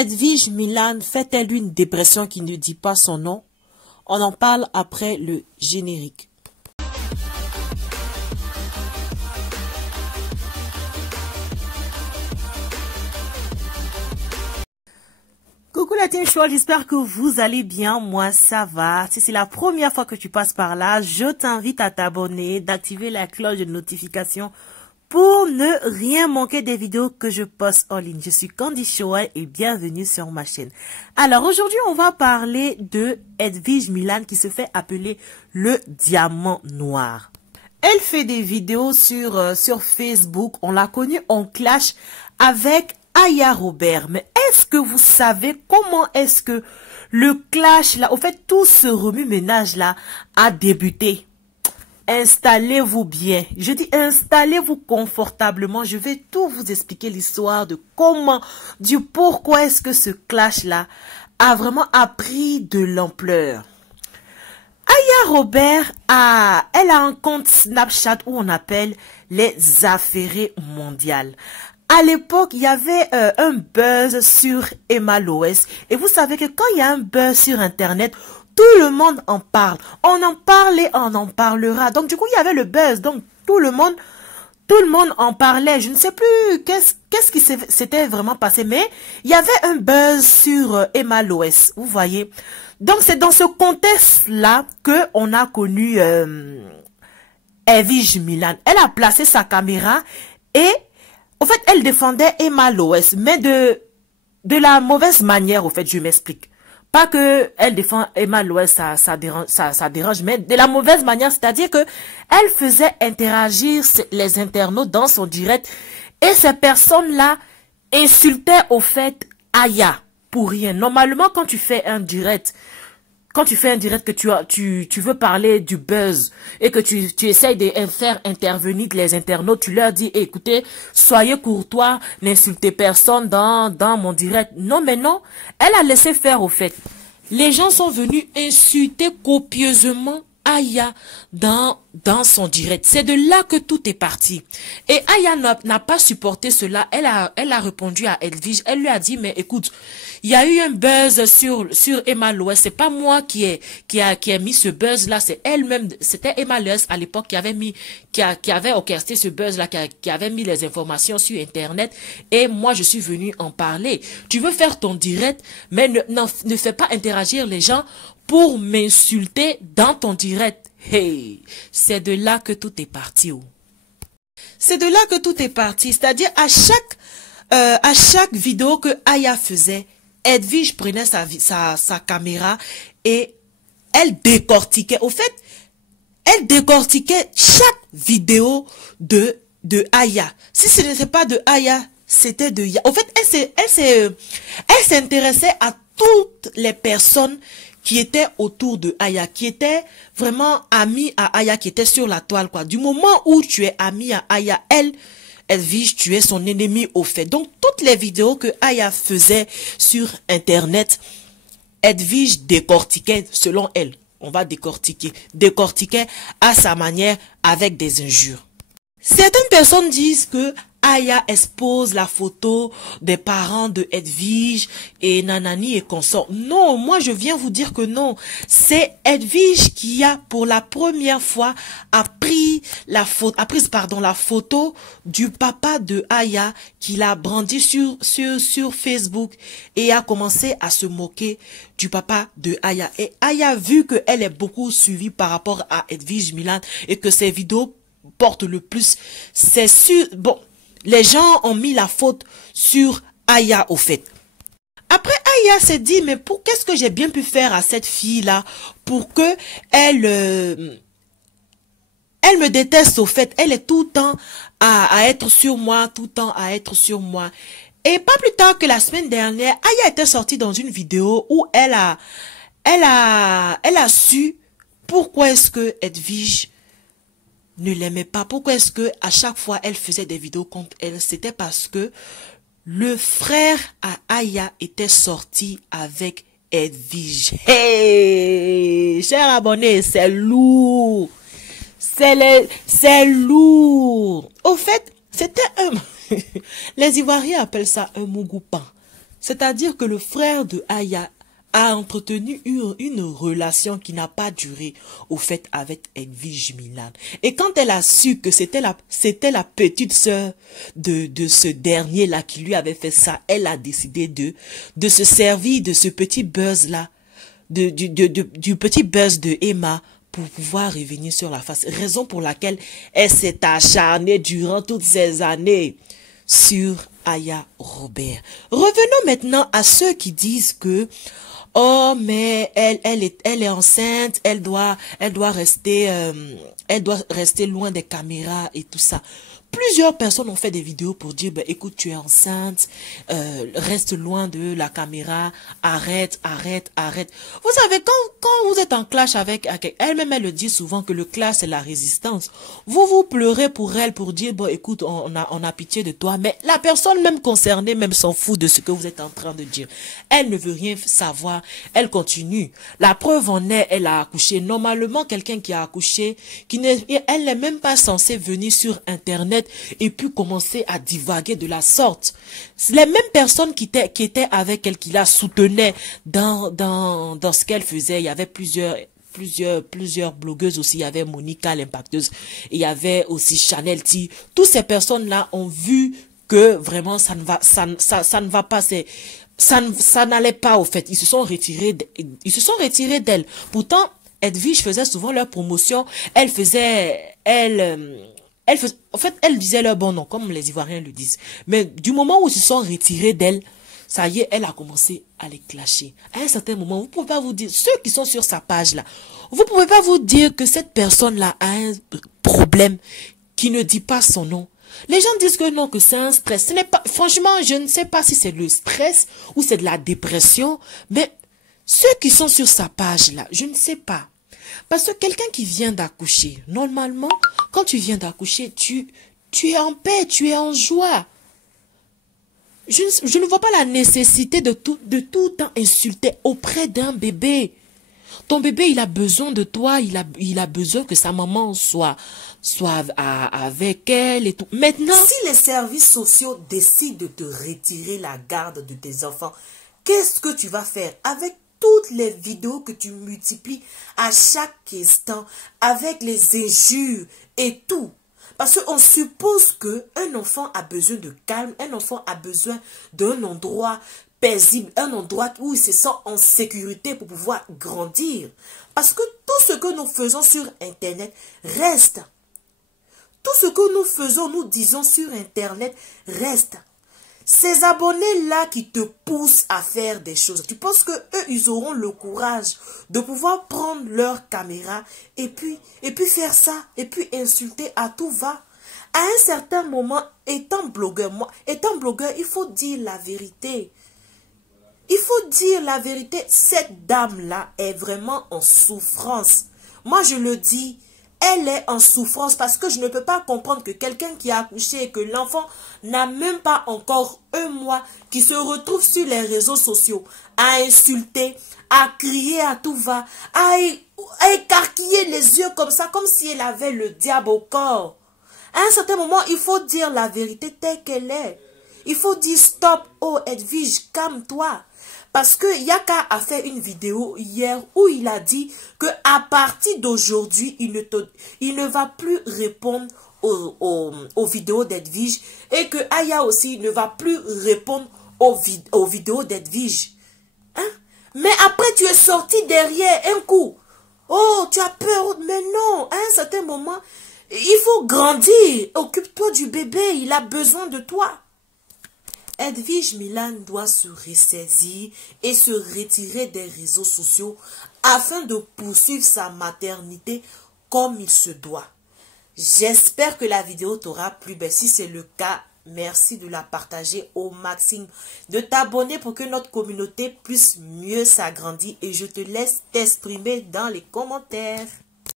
Edwige Milan fait-elle une dépression qui ne dit pas son nom? On en parle après le générique. Coucou la team Choual, j'espère que vous allez bien, moi ça va. Si c'est la première fois que tu passes par là, je t'invite à t'abonner, d'activer la cloche de notification pour ne rien manquer des vidéos que je poste en ligne. Je suis Candy Choual et bienvenue sur ma chaîne. Alors aujourd'hui, on va parler de Edwige Milan qui se fait appeler le diamant noir. Elle fait des vidéos sur Facebook. On l'a connue en clash avec Aya Robert. Mais est-ce que vous savez comment est-ce que le clash là, au fait tout ce remue-ménage là a débuté? Installez-vous bien. Je dis installez-vous confortablement. Je vais tout vous expliquer l'histoire de comment, du pourquoi est-ce que ce clash-là a vraiment pris de l'ampleur. Aya Robert elle a un compte Snapchat où on appelle les affairées mondiales. À l'époque, il y avait un buzz sur Emma Loès. Et vous savez que quand il y a un buzz sur Internet, tout le monde en parle. On en parle et on en parlera. Donc, du coup, il y avait le buzz. Donc, tout le monde en parlait. Je ne sais plus qu'est-ce qui s'était vraiment passé. Mais il y avait un buzz sur Emma Loès. Vous voyez. Donc, c'est dans ce contexte-là qu'on a connu Edwige Milan. Elle a placé sa caméra et, en fait, elle défendait Emma Loès. Mais de la mauvaise manière, au fait, je m'explique. Pas que elle défend Emma Loès, ça dérange, mais de la mauvaise manière, c'est-à-dire que elle faisait interagir les internautes dans son direct et ces personnes-là insultaient au fait Aya pour rien. Normalement, quand tu fais un direct que tu veux parler du buzz et que tu essayes de faire intervenir les internautes, tu leur dis, écoutez, soyez courtois, n'insultez personne dans mon direct. Non, mais non, elle a laissé faire au fait. Les gens sont venus insulter copieusement Aya dans son direct. C'est de là que tout est parti. Et Aya n'a pas supporté cela. Elle a répondu à Edwige. Elle lui a dit, mais écoute, il y a eu un buzz sur Emma Loès. C'est pas moi qui a mis ce buzz là. C'est elle-même. C'était Emma Loès à l'époque qui avait orchestré ce buzz là, qui avait mis les informations sur Internet. Et moi, je suis venue en parler. Tu veux faire ton direct, mais ne fais pas interagir les gens pour m'insulter dans ton direct. Hey, c'est de là que tout est parti. Oh. C'est de là que tout est parti. C'est-à-dire à chaque vidéo que Aya faisait, Edwige prenait sa caméra et elle décortiquait. Au fait, elle décortiquait chaque vidéo de Aya. Si ce n'était pas de Aya, c'était de Aya. Au fait, elle s'intéressait à toutes les personnes qui étaient autour de Aya, qui étaient vraiment amis à Aya, qui étaient sur la toile, quoi. Du moment où tu es ami à Aya, Edwige, tu es son ennemi au fait. Donc, toutes les vidéos que Aya faisait sur Internet, Edwige décortiquait selon elle. On va décortiquait à sa manière avec des injures. Certaines personnes disent que Aya expose la photo des parents de Edwige et nanani et consort. Non, moi je viens vous dire que non. C'est Edwige qui a pour la première fois pris la photo du papa de Aya qu'il a brandi sur Facebook et a commencé à se moquer du papa de Aya. Et Aya, vu qu'elle est beaucoup suivie par rapport à Edwige Milan et que ses vidéos portent le plus, c'est sûr, bon, les gens ont mis la faute sur Aya au fait. Après, Aya s'est dit, mais qu'est-ce que j'ai bien pu faire à cette fille-là pour que elle me déteste au fait. Elle est tout le temps à être sur moi, tout le temps à être sur moi. Et pas plus tard que la semaine dernière, Aya était sortie dans une vidéo où elle a su pourquoi est-ce que Edwige ne l'aimait pas. Pourquoi est-ce que à chaque fois elle faisait des vidéos contre elle? C'était parce que le frère à Aya était sorti avec Edwige. Hey, cher abonné, c'est lourd. C'est lourd. Au fait, c'était un... Les Ivoiriens appellent ça un mougoupan. C'est-à-dire que le frère de Aya a entretenu une relation qui n'a pas duré, au fait, avec Edwige Milan. Et quand elle a su que c'était la petite sœur de ce dernier-là qui lui avait fait ça, elle a décidé de se servir de ce petit buzz-là, du petit buzz de Emma, pour pouvoir revenir sur la face. Raison pour laquelle elle s'est acharnée durant toutes ces années sur Aya Robert. Revenons maintenant à ceux qui disent que oh, mais elle est enceinte, elle doit rester loin des caméras et tout ça. Plusieurs personnes ont fait des vidéos pour dire, ben, écoute, tu es enceinte, reste loin de la caméra, arrête. Vous savez, quand vous êtes en clash avec elle-même, elle le dit souvent que le clash, c'est la résistance. Vous pleurez pour elle, pour dire, bon, écoute, on a pitié de toi, mais la personne même concernée, même s'en fout de ce que vous êtes en train de dire. Elle ne veut rien savoir, elle continue. La preuve en est, elle a accouché. Normalement, quelqu'un qui a accouché, elle n'est même pas censée venir sur Internet et puis commencer à divaguer de la sorte. Les mêmes personnes qui étaient avec elle, qui la soutenaient dans ce qu'elle faisait, il y avait plusieurs blogueuses aussi, il y avait Monica l'impacteuse, il y avait aussi Chanel T. Toutes ces personnes-là ont vu que vraiment ça ne va pas, ça n'allait pas au fait. Ils se sont retirés d'elle. Pourtant, Edwige faisait souvent leur promotion, en fait, elle disait leur bon nom, comme les Ivoiriens le disent. Mais du moment où ils se sont retirés d'elle, ça y est, elle a commencé à les clasher. À un certain moment, vous pouvez pas vous dire, ceux qui sont sur sa page là, vous pouvez pas vous dire que cette personne-là a un problème qui ne dit pas son nom. Les gens disent que non, que c'est un stress. Ce n'est pas, franchement, je ne sais pas si c'est le stress ou c'est de la dépression, mais ceux qui sont sur sa page là, je ne sais pas. Parce que quelqu'un qui vient d'accoucher, normalement, quand tu viens d'accoucher, tu es en paix, tu es en joie. Je ne vois pas la nécessité de tout le temps insulter auprès d'un bébé. Ton bébé, il a besoin de toi, il a besoin que sa maman soit avec elle et tout. Maintenant, si les services sociaux décident de te retirer la garde de tes enfants, qu'est-ce que tu vas faire avec toutes les vidéos que tu multiplies à chaque instant avec les injures et tout? Parce qu'on suppose qu'un enfant a besoin de calme, un enfant a besoin d'un endroit paisible, un endroit où il se sent en sécurité pour pouvoir grandir. Parce que tout ce que nous faisons sur Internet reste. Tout ce que nous faisons, nous disons sur Internet reste. Ces abonnés-là qui te poussent à faire des choses, tu penses que eux, ils auront le courage de pouvoir prendre leur caméra et puis faire ça, et puis insulter à tout va. À un certain moment, étant blogueur, il faut dire la vérité. Il faut dire la vérité, cette dame-là est vraiment en souffrance. Moi, je le dis, elle est en souffrance parce que je ne peux pas comprendre que quelqu'un qui a accouché et que l'enfant n'a même pas encore un mois, qui se retrouve sur les réseaux sociaux à insulter, à crier à tout va, à écarquiller les yeux comme ça, comme si elle avait le diable au corps. À un certain moment, il faut dire la vérité telle qu'elle est. Il faut dire stop, oh Edwige, calme-toi. Parce que Yaka a fait une vidéo hier où il a dit que à partir d'aujourd'hui, il ne va plus répondre aux vidéos d'Edwige et que Aya aussi ne va plus répondre aux vidéos d'Edwige. Hein? Mais après, tu es sorti derrière un coup. Oh, tu as peur. Mais non, à un certain moment, il faut grandir. Occupe-toi du bébé, il a besoin de toi. Edwige Milan doit se ressaisir et se retirer des réseaux sociaux afin de poursuivre sa maternité comme il se doit. J'espère que la vidéo t'aura plu. Ben, si c'est le cas, merci de la partager au maximum, de t'abonner pour que notre communauté puisse mieux s'agrandir et je te laisse t'exprimer dans les commentaires.